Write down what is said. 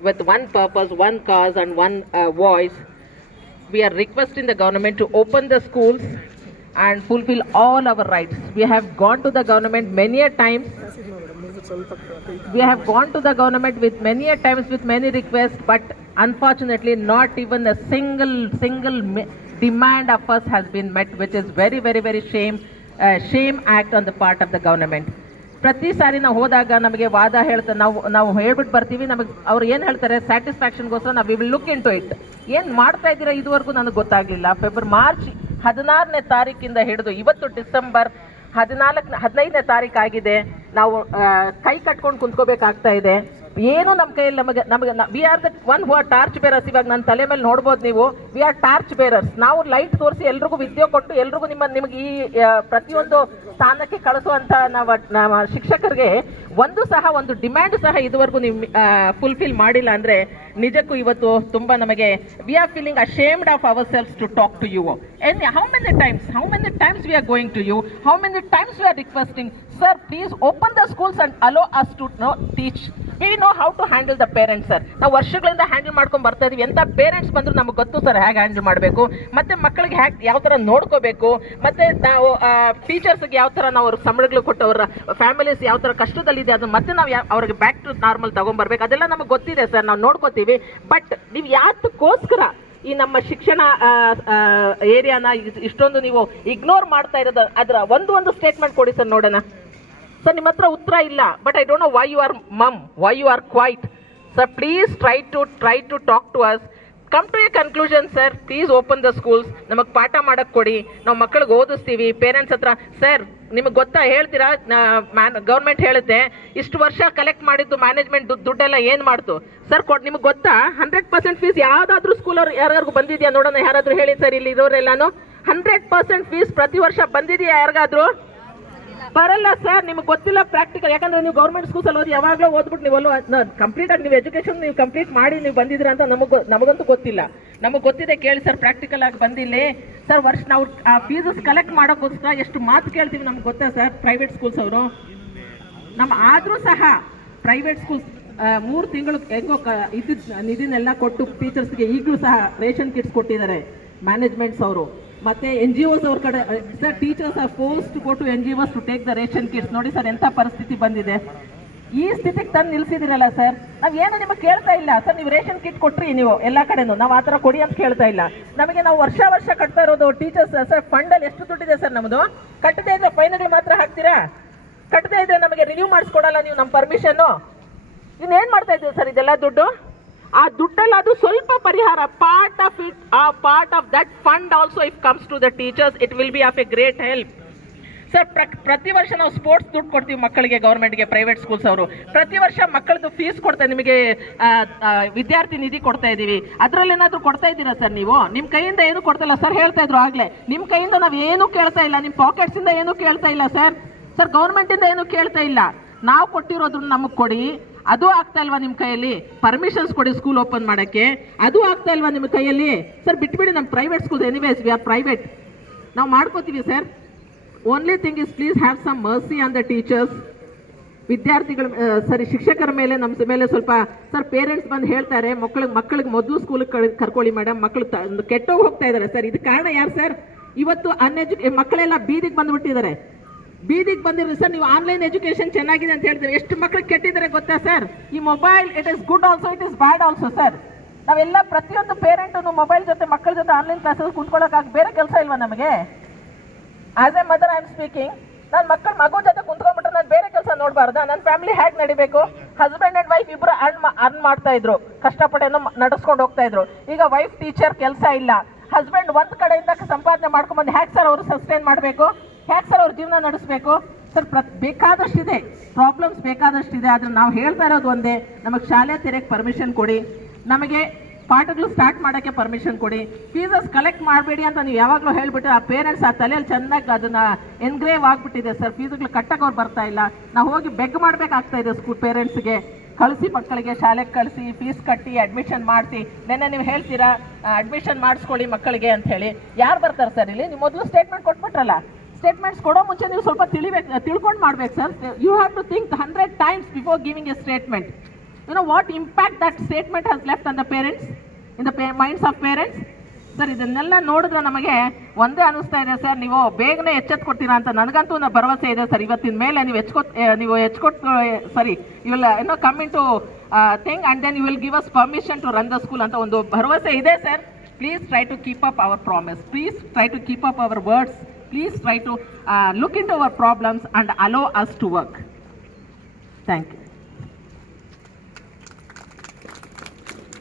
with one purpose, one cause, and one voice. We are requesting the government to open the schools and fulfill all our rights. We have gone to the government many a times. We have gone to the government with many a times with many requests, but unfortunately, not even a single demand of us has been met, which is very shame act on the part of the government. ಪ್ರತಿ ಸಾರಿ ನಾವು ಹೋದಾಗ ನಮಗೆ ವಾದ ಹೇಳ್ತಾರೆ, ನಾವು ಹೇಳ್ಬಿಟ್ಟು ಬರ್ತೀವಿ, ನಮಗೆ ಅವ್ರು ಏನು ಹೇಳ್ತಾರೆ, ಸ್ಯಾಟಿಸ್ಫ್ಯಾಕ್ಷನ್ಗೋಸ್ಕರ ನಾವು we will look into it. ಏನು ಮಾಡ್ತಾ ಇದ್ದೀರಾ ಇದುವರೆಗೂ ನನಗೆ ಗೊತ್ತಾಗಲಿಲ್ಲ. ಮಾರ್ಚ್ 16ನೇ ತಾರೀಕಿಂದ ಹಿಡಿದು ಇವತ್ತು ಡಿಸೆಂಬರ್ 15ನೇ ತಾರೀಕು ಆಗಿದೆ. ನಾವು ಕೈ ಕಟ್ಕೊಂಡು ಕುಂತ್ಕೋಬೇಕಾಗ್ತಾ ಇದೆ. ಏನು ನಮ್ಮ ಕೈಯಲ್ಲಿ ನಮಗೆ we are the one who are torch bearers. ಇವಾಗ ನನ್ನ ತಲೆ ಮೇಲೆ ನೋಡ್ಬೋದು ನೀವು, ವಿ ಆರ್ ಟಾರ್ಚ್ ಬೇರರ್ಸ್. ನಾವು ಲೈಟ್ ತೋರಿಸಿ ಎಲ್ರಿಗೂ ವಿದ್ಯೆ ಕೊಟ್ಟು ಎಲ್ರಿಗೂ ನಿಮಗೆ ಈ ಪ್ರತಿಯೊಂದು ಸ್ಥಾನಕ್ಕೆ ಕಳಿಸುವಂತ ನಾವು ಶಿಕ್ಷಕರಿಗೆ ಒಂದು ಡಿಮ್ಯಾಂಡ್ ಸಹ ಇದುವರೆಗೂ ನೀವು ಫುಲ್ಫಿಲ್ ಮಾಡಿಲ್ಲ ಅಂದ್ರೆ ನಿಜಕ್ಕೂ ಇವತ್ತು ತುಂಬಾ ನಮಗೆ we are feeling ashamed of ourselves to talk to you. And how many times we are going to you, how many times we are requesting, sir, please open the schools and allow us to teach. We know how to handle the parents, sir. ನಾವು ವರ್ಷಗಳಿಂದ handle ಮಾಡ್ಕೊಂಡು ಬರ್ತಾ ಇದೀವಿ. ಎಂತ parents ಬಂದ್ರು ನಮಗೆ ಗೊತ್ತು sir ಹೇಗೆ ಹ್ಯಾಂಡಲ್ ಮಾಡಬೇಕು, ಮತ್ತೆ ಮಕ್ಕಳಿಗೆ ಯಾವ ತರ ನೋಡ್ಕೋಬೇಕು, ಮತ್ತೆ ನಾವು ಟೀಚರ್ಸ್ಗೆ ಯಾವ ತರ ನಾವು ಅವ್ರಿಗೆ ಸಂಬಳಗಳು ಕೊಟ್ಟು ಅವರ ಫ್ಯಾಮಿಲೀಸ್ ಯಾವ ತರ ಕಷ್ಟದಲ್ಲಿದೆ ಅದನ್ನ ಮತ್ತೆ ನಾವು ಅವ್ರಿಗೆ ಬ್ಯಾಕ್ ಟು ನಾರ್ಮಲ್ ತಗೊಂಡ್ಬರ್ಬೇಕು. ಅದೆಲ್ಲ ನಮಗೆ ಗೊತ್ತಿದೆ ಸರ್, ನಾವು ನೋಡ್ಕೋತೀವಿ. ಬಟ್ ನೀವು ಯಾತಕ್ಕೋಸ್ಕರ ಈ ನಮ್ಮ ಶಿಕ್ಷಣ ಏರಿಯಾನ ಇಷ್ಟೊಂದು ನೀವು ಇಗ್ನೋರ್ ಮಾಡ್ತಾ ಇರೋದು, ಅದರ ಒಂದು ಸ್ಟೇಟ್ಮೆಂಟ್ ಕೊಡಿ ಸರ್ ನೋಡೋಣ. ಸರ್ ನಿಮ್ಮ ಹತ್ರ ಉತ್ತರ ಇಲ್ಲ, but I don't know why you are mum, why you are quiet. Sir please try to talk to us. Come to a conclusion sir. Please open the schools. ನಮಗೆ ಪಾಠ ಮಾಡಕ್ಕೆ ಕೊಡಿ, ನಾವು ಮಕ್ಕಳಿಗೆ ಓದಿಸ್ತೀವಿ. ಪೇರೆಂಟ್ಸ್ ಹತ್ರ ಸರ್ ನಿಮಗೆ ಗೊತ್ತಾ, ಹೇಳ್ತೀರಾ ಗೌರ್ಮೆಂಟ್ ಹೇಳುತ್ತೆ ಇಷ್ಟು ವರ್ಷ ಕಲೆಕ್ಟ್ ಮಾಡಿದ್ದು ಮ್ಯಾನೇಜ್ಮೆಂಟ್ ದುಡ್ಡೆಲ್ಲ ಏನು ಮಾಡ್ತು ಸರ್ ನಿಮಗೆ ಗೊತ್ತಾ? 100% ಫೀಸ್ ಯಾವುದಾದ್ರೂ ಸ್ಕೂಲ್ ಅವ್ರು ಯಾರಿಗಾರು ಬಂದಿದೆಯಾ ನೋಡೋಣ, ಯಾರಾದರೂ ಹೇಳಿ ಸರ್. ಇಲ್ಲಿ ಇರೋರೆಲ್ಲಾನು 100% ಫೀಸ್ ಪ್ರತಿ ವರ್ಷ ಬಂದಿದೆಯಾ ಯಾರಿಗಾದ್ರೂ? ಬರಲ್ಲ ಸರ್, ನಿಮ್ಗೆ ಗೊತ್ತಿಲ್ಲ ಪ್ರಾಕ್ಟಿಕಲ್. ಯಾಕಂದ್ರೆ ನೀವು ಗೌರ್ಮೆಂಟ್ ಸ್ಕೂಲ್ಸ್ ಅಲ್ಲಿ ಯಾವಾಗಲೂ ಓದ್ಬಿಟ್ಟು ನೀವಲ್ಲೂ ಕಂಪ್ಲೀಟ್ ಆಗಿ ನೀವು ಎಜುಕೇಶನ್ ನೀವು ಕಂಪ್ಲೀಟ್ ಮಾಡಿ ನೀವು ಬಂದಿದ್ದೀರಾ ಅಂತ ನಮಗಂತೂ ಗೊತ್ತಿಲ್ಲ. ನಮಗೆ ಗೊತ್ತಿದೆ, ಕೇಳಿ ಸರ್, ಪ್ರಾಕ್ಟಿಕಲ್ ಆಗಿ ಬಂದಿಲ್ಲ ಸರ್. ವರ್ಷ ನಾವು ಆ ಫೀಸಸ್ ಕಲೆಕ್ಟ್ ಮಾಡೋಕ್ಕೋಸ್ಕರ ಎಷ್ಟು ಮಾತು ಕೇಳ್ತೀವಿ ನಮ್ಗೆ ಗೊತ್ತಾ ಸರ್. ಪ್ರೈವೇಟ್ ಸ್ಕೂಲ್ಸ್ ಅವರು ಆದರೂ ಸಹ ಪ್ರೈವೇಟ್ ಸ್ಕೂಲ್ಸ್ 3 ತಿಂಗಳು ಹೆಂಗೋ ನಿಧಿನೆಲ್ಲ ಕೊಟ್ಟು ಟೀಚರ್ಸ್ಗೆ ಈಗಲೂ ಸಹ ರೇಷನ್ ಕಿಟ್ಸ್ ಕೊಟ್ಟಿದ್ದಾರೆ ಮ್ಯಾನೇಜ್ಮೆಂಟ್ಸ್ ಅವರು. ಮತ್ತೆ NGOs ಅವ್ರ ಕಡೆ sir, teachers are force to go to NGOs to take the ration kits. ನೋಡಿ ಸರ್ ಎಂಥ ಪರಿಸ್ಥಿತಿ ಬಂದಿದೆ. ಈ ಸ್ಥಿತಿಗೆ ತಂದು ನಿಲ್ಸಿದಿರಲ್ಲ ಸರ್. ನಾವೇನು ನಿಮಗೆ ಕೇಳ್ತಾ ಇಲ್ಲ ಸರ್. ನೀವು ರೇಷನ್ ಕಿಟ್ ಕೊಟ್ರಿ ನೀವು ಎಲ್ಲ ಕಡೆನೂ, ನಾವು ಆ ಥರ ಕೊಡಿ ಅಂತ ಕೇಳ್ತಾ ಇಲ್ಲ. ನಮಗೆ ನಾವು ವರ್ಷ ಕಟ್ತಾ ಇರೋದು ಟೀಚರ್ಸ್ ಸರ್. ಫಂಡಲ್ಲಿ ಎಷ್ಟು ದುಡ್ಡಿದೆ ಸರ್ ನಮ್ಮದು? ಕಟ್ಟದೇ ಇದ್ರೆ ಫೈನಲ್ ಮಾತ್ರ ಹಾಕ್ತೀರಾ? ಕಟ್ಟದೇ ಇದ್ರೆ ನಮಗೆ ರಿನ್ಯೂ ಮಾಡಿಸ್ಕೊಡಲ್ಲ ನೀವು ನಮ್ಮ ಪರ್ಮಿಷನ್ನು? ಇನ್ನೇನು ಮಾಡ್ತಾ ಇದ್ದೀವಿ ಸರ್ ಇದೆಲ್ಲ ದುಡ್ಡು? ಆ ದುಡ್ಡಲ್ಲ ಅದು ಸ್ವಲ್ಪ ಪರಿಹಾರ, part of that fund also if comes to the teachers it will be of a great help sir. ಪ್ರತಿ ವರ್ಷ ನಾವು ಸ್ಪೋರ್ಟ್ಸ್ ದುಡ್ಡು ಕೊಡ್ತೀವಿ ಮಕ್ಕಳಿಗೆ, ಗೌರ್ಮೆಂಟ್ಗೆ, ಪ್ರೈವೇಟ್ ಸ್ಕೂಲ್ಸ್ ಅವರು ಪ್ರತಿ ವರ್ಷ ಮಕ್ಕಳದು ಫೀಸ್ ಕೊಡ್ತಾರೆ. ನಿಮಗೆ ವಿದ್ಯಾರ್ಥಿ ನಿಧಿ ಕೊಡ್ತಾ ಇದ್ದೀವಿ, ಅದರಲ್ಲಿ ಏನಾದರೂ ಕೊಡ್ತಾ ಇದ್ದೀರಾ ಸರ್ ನೀವು? ನಿಮ್ಮ ಕೈಯಿಂದ ಏನು ಕೊಡ್ತಾ ಸರ್, ಹೇಳ್ತಾ ಇದ್ರು ಆಗಲೇ. ನಿಮ್ಮ ಕೈಯಿಂದ ನಾವು ಏನು ಕೇಳ್ತಾ ಇಲ್ಲ, ನಿಮ್ಮ ಪಾಕೆಟ್ಸಿಂದ ಏನು ಕೇಳ್ತಾ ಇಲ್ಲ ಸರ್. ಗೌರ್ಮೆಂಟಿಂದ ಏನು ಕೇಳ್ತಾ ಇಲ್ಲ. ನಾವು ಕೊಟ್ಟಿರೋದನ್ನ ನಮಗೆ ಕೊಡಿ. ಅದು ಆಗ್ತಾ ಇಲ್ವಾ ನಿಮ್ಮ ಕೈಯಲ್ಲಿ? ಪರ್ಮಿಷನ್ಸ್ ಕೊಡಿ ಸ್ಕೂಲ್ ಓಪನ್ ಮಾಡೋಕ್ಕೆ, ಅದು ಆಗ್ತಾ ಇಲ್ವಾ ನಿಮ್ಮ ಕೈಯಲ್ಲಿ ಸರ್? ಬಿಟ್ಬಿಡಿ ನಮ್ಮ private schools. Anyways we are private, ನಾವು ಮಾಡ್ಕೋತೀವಿ sir. Only thing is please have some mercy on the teachers. ವಿದ್ಯಾರ್ಥಿಗಳ ಶಿಕ್ಷಕರ ಮೇಲೆ ನಮ್ಮ ಮೇಲೆ ಸ್ವಲ್ಪ ಸರ್. ಪೇರೆಂಟ್ಸ್ ಬಂದು ಹೇಳ್ತಾರೆ ಮಕ್ಕಳಿಗೆ ಮೊದಲು ಸ್ಕೂಲಿಗೆ ಕರ್ಕೊಳ್ಳಿ ಮೇಡಮ್, ಮಕ್ಕಳು ಕೆಟ್ಟೋಗಿ ಹೋಗ್ತಾ ಇದ್ದಾರೆ ಸರ್. ಇದು ಕಾರಣ ಯಾರು ಸರ್? ಇವತ್ತು ಮಕ್ಕಳೆಲ್ಲ ಬೀದಿಗೆ ಬಂದುಬಿಟ್ಟಿದ್ದಾರೆ. ಬೀದಿಗೆ ಬಂದಿರೋ ಸರ್. ನೀವು ಆನ್ಲೈನ್ ಎಜುಕೇಶನ್ ಚೆನ್ನಾಗಿದೆ ಅಂತ ಹೇಳ್ತೀವಿ, ಎಷ್ಟು ಮಕ್ಕಳು ಕೆಟ್ಟಿದ್ದಾರೆ ಗೊತ್ತಾ ಸರ್? ಈ mobile it is good also, it is bad also sir. ನಾವೆಲ್ಲ ಪ್ರತಿಯೊಂದು ಪೇರೆಂಟು ಮೊಬೈಲ್ ಜೊತೆ ಮಕ್ಕಳ ಜೊತೆ ಆನ್ಲೈನ್ ಕ್ಲಾಸಲ್ಲಿ ಕುಂತ್ಕೊಳ್ಳೋಕ್ಕಾಗಿ ಬೇರೆ ಕೆಲಸ ಇಲ್ವಾ ನಮಗೆ? As A mother I am speaking. ನಾನು ಮಗು ಜೊತೆ ಕುಂತ್ಕೊಂಡ್ಬಿಟ್ರೆ ನಾನು ಬೇರೆ ಕೆಲಸ ನೋಡಬಾರ್ದಾ? ನನ್ನ ಫ್ಯಾಮಿಲಿ ಹೇಗೆ ನಡಿಬೇಕು? ಹಸ್ಬೆಂಡ್ ಅಂಡ್ ವೈಫ್ ಇಬ್ಬರು ಅರ್ನ್ ಮಾಡ್ತಾ ಇದ್ರು, ಕಷ್ಟಪಟ್ಟೇನೋ ನಡೆಸ್ಕೊಂಡು ಹೋಗ್ತಾ ಇದ್ರು. ಈಗ ವೈಫ್ ಟೀಚರ್, ಕೆಲಸ ಇಲ್ಲ. ಹಸ್ಬೆಂಡ್ ಒಂದ್ ಕಡೆಯಿಂದ ಸಂಪಾದನೆ ಮಾಡ್ಕೊಂಡ್ಬಂದು ಹ್ಯಾಕ್ ಸರ್ ಅವರು ಸಸ್ಟೈನ್ ಮಾಡಬೇಕು? ಹ್ಯಾಕ್ ಸರ್ ಅವ್ರ ಜೀವನ ನಡೆಸಬೇಕು ಸರ್? ಬೇಕಾದಷ್ಟಿದೆ ಪ್ರಾಬ್ಲಮ್ಸ್, ಬೇಕಾದಷ್ಟಿದೆ. ಆದ್ರೆ ನಾವು ಹೇಳ್ತಾ ಇರೋದು ಒಂದೇ, ನಮಗೆ ಶಾಲೆ ತೆರೆಯಕ್ಕೆ ಪರ್ಮಿಷನ್ ಕೊಡಿ, ನಮಗೆ ಪಾಠಗಳು ಸ್ಟಾರ್ಟ್ ಮಾಡೋಕ್ಕೆ ಪರ್ಮಿಷನ್ ಕೊಡಿ. ಫೀಸಸ್ ಕಲೆಕ್ಟ್ ಮಾಡಬೇಡಿ ಅಂತ ನೀವು ಯಾವಾಗಲೂ ಹೇಳ್ಬಿಟ್ಟು ಆ ಪೇರೆಂಟ್ಸ್ ಆ ತಲೆಯಲ್ಲಿ ಚೆನ್ನಾಗಿ ಅದನ್ನ ಎನ್ಗ್ರೇವ್ ಆಗಿಬಿಟ್ಟಿದೆ ಸರ್. ಫೀಸ್ಗಳು ಕಟ್ಟಕ್ಕೆ ಅವ್ರು ಬರ್ತಾ ಇಲ್ಲ. ನಾವು ಹೋಗಿ ಬೆಗ್ ಮಾಡಬೇಕಾಗ್ತಾ ಇದೆ ಸ್ಕೂಲ್ ಪೇರೆಂಟ್ಸ್ಗೆ. ಕಳಿಸಿ ಮಕ್ಕಳಿಗೆ ಶಾಲೆಗೆ ಕಳಿಸಿ, ಫೀಸ್ ಕಟ್ಟಿ ಅಡ್ಮಿಷನ್ ಮಾಡಿಸಿ. ನೆನ್ನೆ ನೀವು ಹೇಳ್ತೀರಾ ಅಡ್ಮಿಷನ್ ಮಾಡಿಸ್ಕೊಳ್ಳಿ ಮಕ್ಕಳಿಗೆ ಅಂತ ಹೇಳಿ. ಯಾರು ಬರ್ತಾರೆ ಸರ್ ಇಲ್ಲಿ? ನೀವು ಮೊದಲು ಸ್ಟೇಟ್ಮೆಂಟ್ ಕೊಟ್ಬಿಟ್ರಲ್ಲ. ಸ್ಟೇಟ್ಮೆಂಟ್ಸ್ ಕೊಡೋ ಮುಂಚೆ ನೀವು ಸ್ವಲ್ಪ ತಿಳ್ಕೊಂಡು ಮಾಡ್ಬೇಕು sir. You have to think 100 times before giving a statement. You know what impact that statement has left on the parents, in the minds of parents? Sir ಇದನ್ನೆಲ್ಲ ನೋಡಿದ್ರೆ ನಮಗೆ ಒಂದೇ ಅನಿಸ್ತಾ ಇದೆ ಸರ್, ನೀವು ಬೇಗನೆ ಎಚ್ಚೆತ್ಕೊಡ್ತೀರಾ ಅಂತ ನನಗಂತೂ ಒಂದು ಭರವಸೆ ಇದೆ ಸರ್. ಇವತ್ತಿನ ಮೇಲೆ ನೀವು ಸರಿ you will come in to thing and then you will give us permission to run the school ಅಂತ ಒಂದು ಭರವಸೆ ಇದೆ sir. Please try to keep up our promise, please try to keep up our words, please try to look into our problems and allow us to work. Thank you.